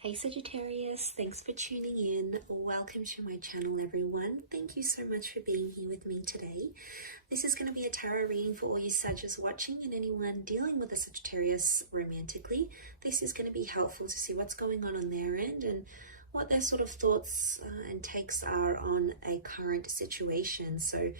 Hey Sagittarius, thanks for tuning in. Welcome to my channel, everyone. Thank you so much for being here with me today. This is going to be a tarot reading for all you Sagittarius watching and anyone dealing with a Sagittarius romantically. This is going to be helpful to see what's going on their end and what their sort of thoughts and takes are on a current situation. So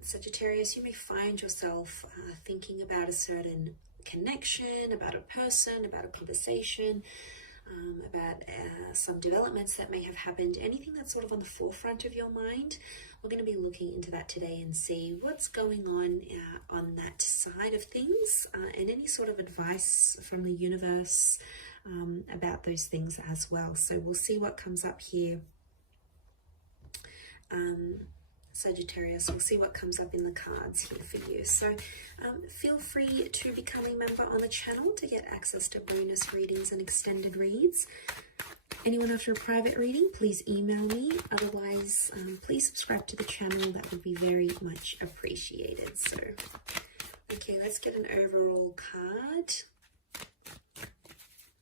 Sagittarius, you may find yourself thinking about a certain connection, about a person, about a conversation, about some developments that may have happened, anything that's sort of on the forefront of your mind. We're going to be looking into that today and see what's going on that side of things, and any sort of advice from the universe about those things as well. So we'll see what comes up here. Sagittarius, we'll see what comes up in the cards here for you. So feel free to become a member on the channel to get access to bonus readings and extended reads. Anyone after a private reading, please email me. Otherwise, please subscribe to the channel. That would be very much appreciated. So, okay, let's get an overall card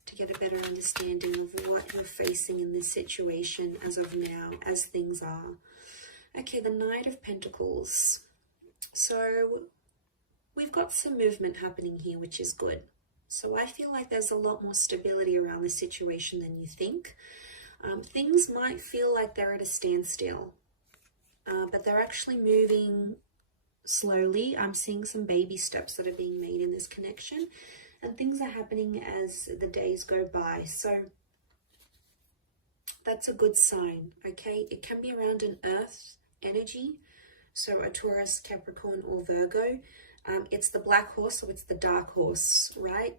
to get a better understanding of what you're facing in this situation as of now, as things are. Okay, the Knight of Pentacles. So we've got some movement happening here, which is good. So I feel like there's a lot more stability around this situation than you think. Things might feel like they're at a standstill, but they're actually moving slowly. I'm seeing some baby steps that are being made in this connection, and things are happening as the days go by. So that's a good sign, okay? It can be around an Earth energy, so a Taurus, Capricorn, or Virgo. It's the black horse, so it's the dark horse, right?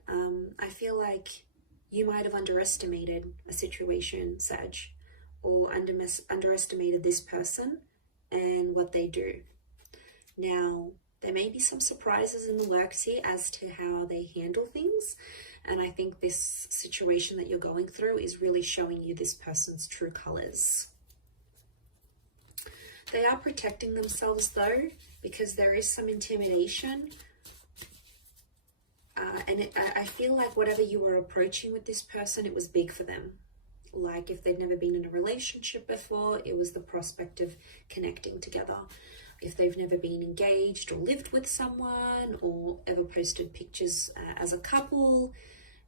I feel like you might have underestimated a situation, Sag, or underestimated this person and what they do. Now, there may be some surprises in the works here as to how they handle things, and I think this situation that you're going through is really showing you this person's true colors. They are protecting themselves though, because there is some intimidation. I feel like whatever you were approaching with this person, it was big for them. Like if they'd never been in a relationship before, it was the prospect of connecting together. If they've never been engaged or lived with someone or ever posted pictures as a couple,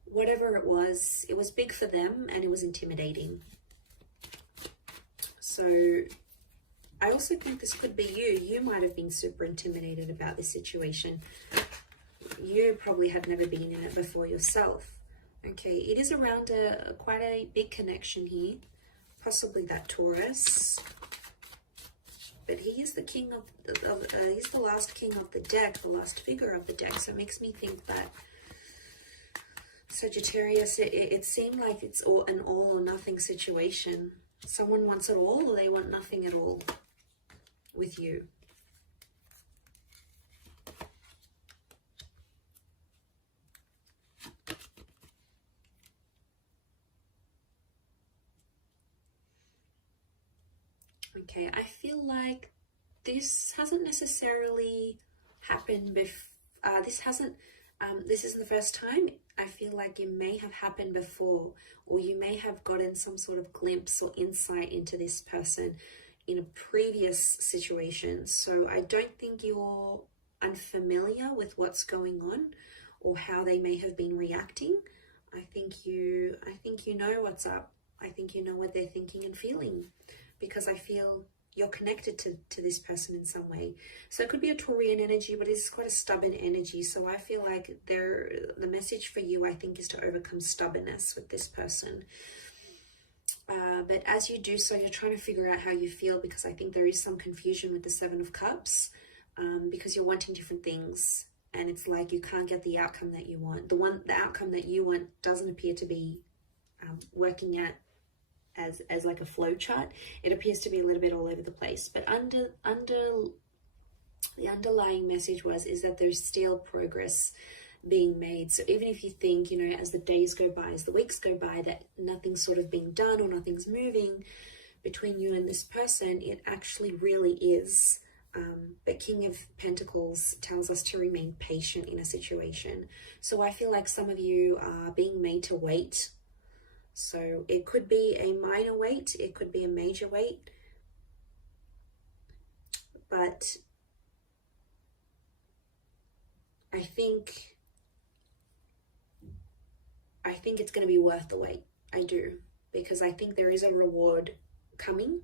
whatever it was big for them and it was intimidating. So I also think this could be you. You might have been super intimidated about this situation. You probably had never been in it before yourself. Okay, it is around quite a big connection here. Possibly that Taurus. But he is the king he's the last king of the deck, the last figure of the deck. So it makes me think that Sagittarius, it seemed like it's an all or nothing situation. Someone wants it all or they want nothing at all with you. Okay, I feel like this hasn't necessarily happened before. This isn't the first time. I feel like it may have happened before, or you may have gotten some sort of glimpse or insight into this person in a previous situation. So I don't think you're unfamiliar with what's going on or how they may have been reacting. I think you know what's up. I think you know what they're thinking and feeling, because I feel you're connected to this person in some way. So it could be a Taurian energy, but it's quite a stubborn energy. So I feel like the message for you, I think, is to overcome stubbornness with this person. But as you do so, you're trying to figure out how you feel, because I think there is some confusion with the Seven of Cups, because you're wanting different things. And it's like you can't get the outcome that you want. The outcome that you want doesn't appear to be working at as like a flow chart. It appears to be a little bit all over the place. But under the underlying message is that there's still progress being made. So even if you think, you know, as the days go by, as the weeks go by, that nothing's sort of being done or nothing's moving between you and this person, it actually really is. But King of Pentacles tells us to remain patient in a situation. So I feel like some of you are being made to wait. So it could be a minor weight, it could be a major weight, but I think it's going to be worth the wait. I do, because I think there is a reward coming,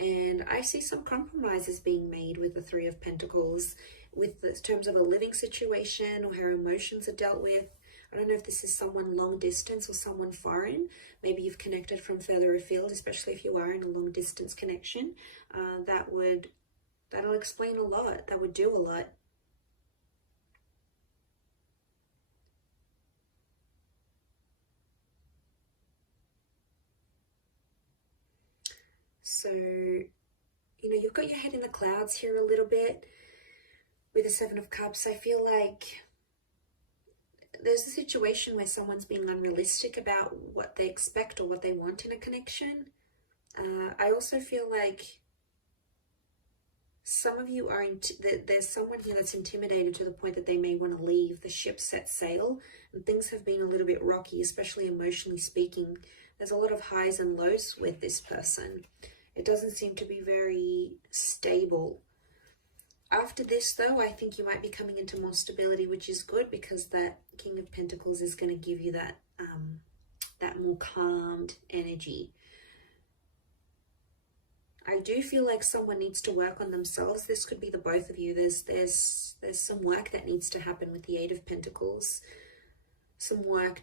and I see some compromises being made with the Three of Pentacles, with the terms of a living situation or how emotions are dealt with. I don't know if this is someone long distance or someone foreign. Maybe you've connected from further afield, especially if you are in a long distance connection. That'll explain a lot. That would do a lot. So, you've got your head in the clouds here a little bit with the Seven of Cups. I feel like there's a situation where someone's being unrealistic about what they expect or what they want in a connection. I also feel like some of you there's someone here that's intimidated to the point that they may want to leave. The ship set sail, and things have been a little bit rocky, especially emotionally speaking. There's a lot of highs and lows with this person. It doesn't seem to be very stable. After this, though, I think you might be coming into more stability, which is good, because that King of Pentacles is going to give you that more calmed energy. I do feel like someone needs to work on themselves. This could be the both of you. There's some work that needs to happen with the Eight of Pentacles. Some work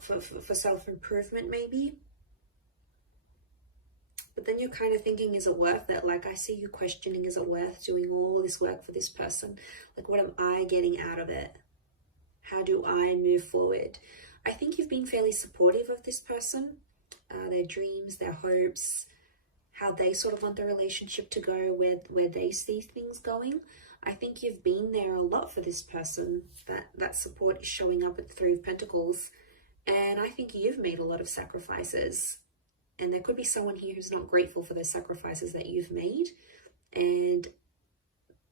for self-improvement, maybe. But then you're kind of thinking, is it worth it? Like, I see you questioning, is it worth doing all this work for this person? Like, what am I getting out of it? How do I move forward? I think you've been fairly supportive of this person, their dreams, their hopes, how they sort of want the relationship to go, where they see things going. I think you've been there a lot for this person. That support is showing up with the Three of Pentacles. And I think you've made a lot of sacrifices. And there could be someone here who's not grateful for those sacrifices that you've made. And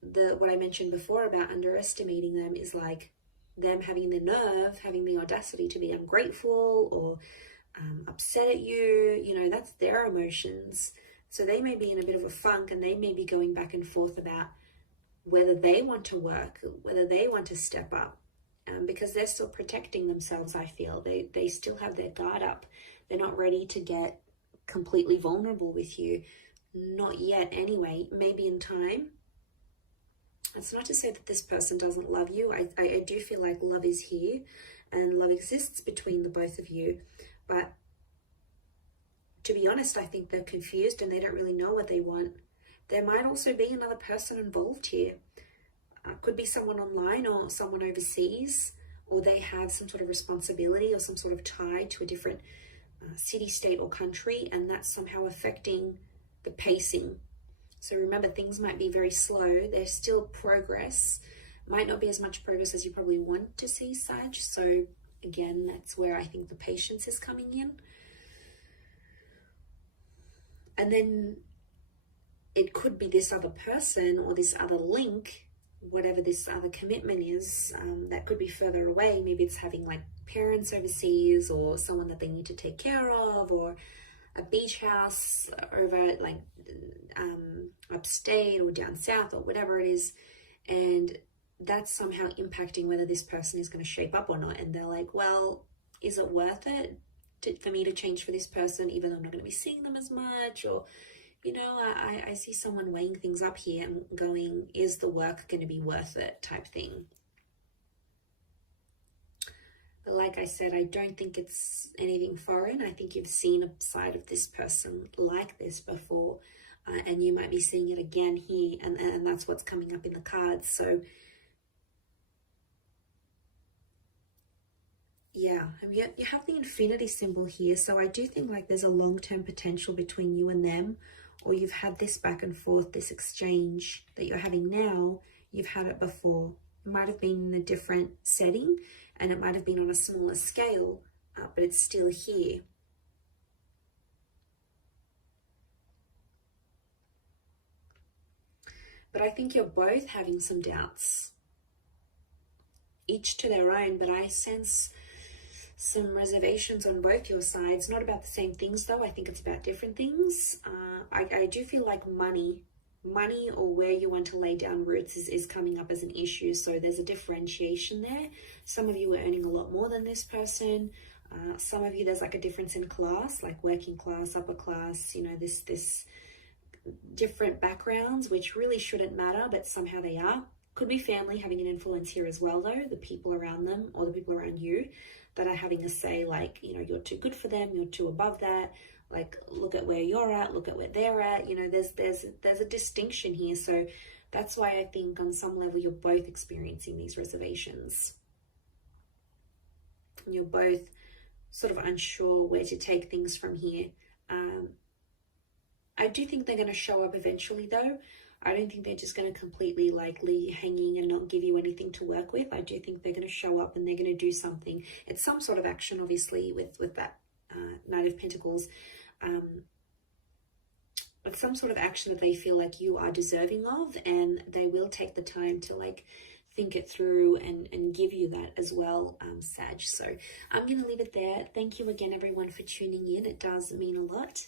what I mentioned before about underestimating them is like them having the nerve, having the audacity to be ungrateful or upset at you. That's their emotions. So they may be in a bit of a funk, and they may be going back and forth about whether they want to work, whether they want to step up, because they're still protecting themselves, I feel. They still have their guard up. They're not ready to get completely vulnerable with you. Not yet anyway. Maybe in time. It's not to say that this person doesn't love you. I do feel like love is here and love exists between the both of you. But to be honest, I think they're confused and they don't really know what they want. There might also be another person involved here. Could be someone online or someone overseas, or they have some sort of responsibility or some sort of tie to a different city, state, or country, and that's somehow affecting the pacing. So remember, things might be very slow. There's still progress. Might not be as much progress as you probably want to see, Sag. So again, that's where I think the patience is coming in. And then it could be this other person or this other link, whatever this other commitment is, that could be further away. Maybe it's having like parents overseas, or someone that they need to take care of, or a beach house over like upstate or down south, or whatever it is. And that's somehow impacting whether this person is going to shape up or not. And they're like, well, is it worth it for me to change for this person, even though I'm not going to be seeing them as much? Or I see someone weighing things up here and going, is the work going to be worth it, type thing. But like I said, I don't think it's anything foreign. I think you've seen a side of this person like this before, and you might be seeing it again here, and that's what's coming up in the cards. So yeah, and yet you have the infinity symbol here. So I do think like there's a long-term potential between you and them, or you've had this back and forth, this exchange that you're having now. You've had it before. It might have been in a different setting, and it might have been on a smaller scale, but it's still here. But I think you're both having some doubts, each to their own. But I sense some reservations on both your sides. Not about the same things though. I think it's about different things. I do feel like money or where you want to lay down roots is coming up as an issue. So there's a differentiation there. Some of you are earning a lot more than this person. Some of you, there's like a difference in class, like working class, upper class, you know, this different backgrounds, which really shouldn't matter, but somehow they are. Could be family having an influence here as well though, the people around them or the people around you that are having a say, like, you know, you're too good for them, you're too above that, like, look at where you're at, look at where they're at, you know, there's a distinction here. So that's why I think on some level you're both experiencing these reservations. You're both sort of unsure where to take things from here. I do think they're going to show up eventually though. I don't think they're just going to completely like leave you hanging and not give you anything to work with. I do think they're going to show up and they're going to do something. It's some sort of action, obviously, with that Knight of Pentacles. It's some sort of action that they feel like you are deserving of, and they will take the time to like think it through and give you that as well, Sag. So I'm going to leave it there. Thank you again, everyone, for tuning in. It does mean a lot.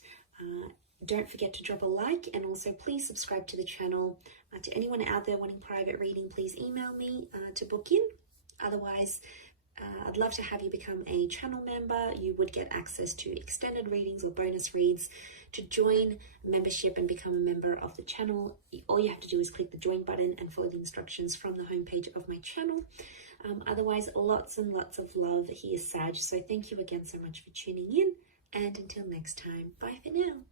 Don't forget to drop a like, and also please subscribe to the channel. To anyone out there wanting private reading, please email me to book in. Otherwise, I'd love to have you become a channel member. You would get access to extended readings or bonus reads. To join membership and become a member of the channel, all you have to do is click the join button and follow the instructions from the homepage of my channel. Otherwise, lots and lots of love here, Sag. So thank you again so much for tuning in, and until next time, bye for now.